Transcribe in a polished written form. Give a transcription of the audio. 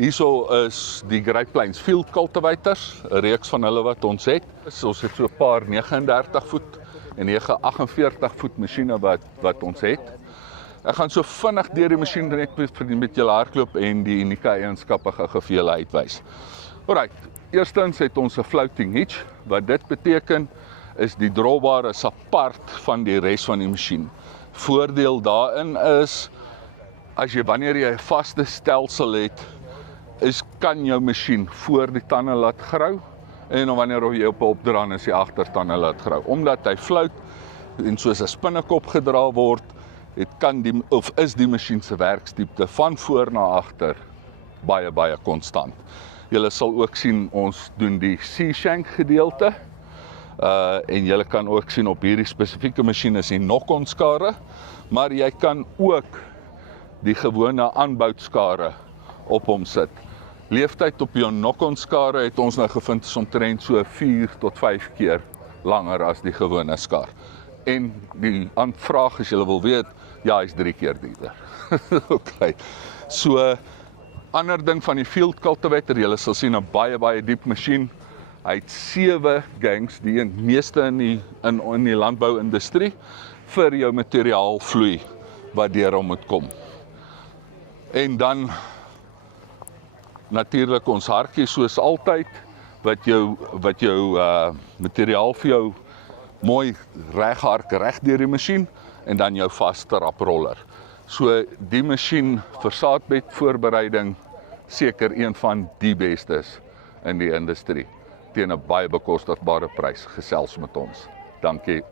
Hierso is die Great Plains Field Cultivators, 'n reeks van hulle wat ons het. Ons het so 'n paar 39 voet en 48 voet masjiene wat ons het. Ek gaan so vinnig deur die masjien net met julle hardloop en die unieke eienskappe gou vir julle uitwys. Alright, eerstens het ons 'n floating hitch. Wat dit beteken is die drawbar is apart van die res van die masjien. Voordeel daarin is, wanneer jy 'n vaste stelsel het, kan jou masjien voor die tande laat grou en wanneer jy op 'n opdraan is die agtertande laat grou. Omdat hy float en soos 'n spinnekop gedra word, is die masjien se werksdiepte van voor na agter baie konstant. Julle sal ook sien ons doen die C-shank gedeelte. En julle kan ook sien op hierdie spesifieke masjien is die knock-on skare, maar jy kan ook die gewone aanboudskare op hom sit. Leeftyd op jou knock-on skare het ons nou gevind is omtrent so 4 tot 5 keer langer as die gewone skaar. En die aanvraag, as julle wil weet, ja, is 3 keer duurder. Okay. So, ander ding van die Field Cultivator, julle sal sien 'n baie diep masjien. Hy het 7 gangs, die meeste in die landbouindustrie, vir jou materiaalvloei wat deur hom moet kom. En dan natuurlik ons hartjie soos altyd, wat jou materiaal vir jou mooi reghark reg deur die masjien en dan jou vaste raproller. So die masjien vir saadbedvoorbereiding seker een van die bestes in die industrie teen 'n baie bekostigbare prys. Gesels met ons. Dankie.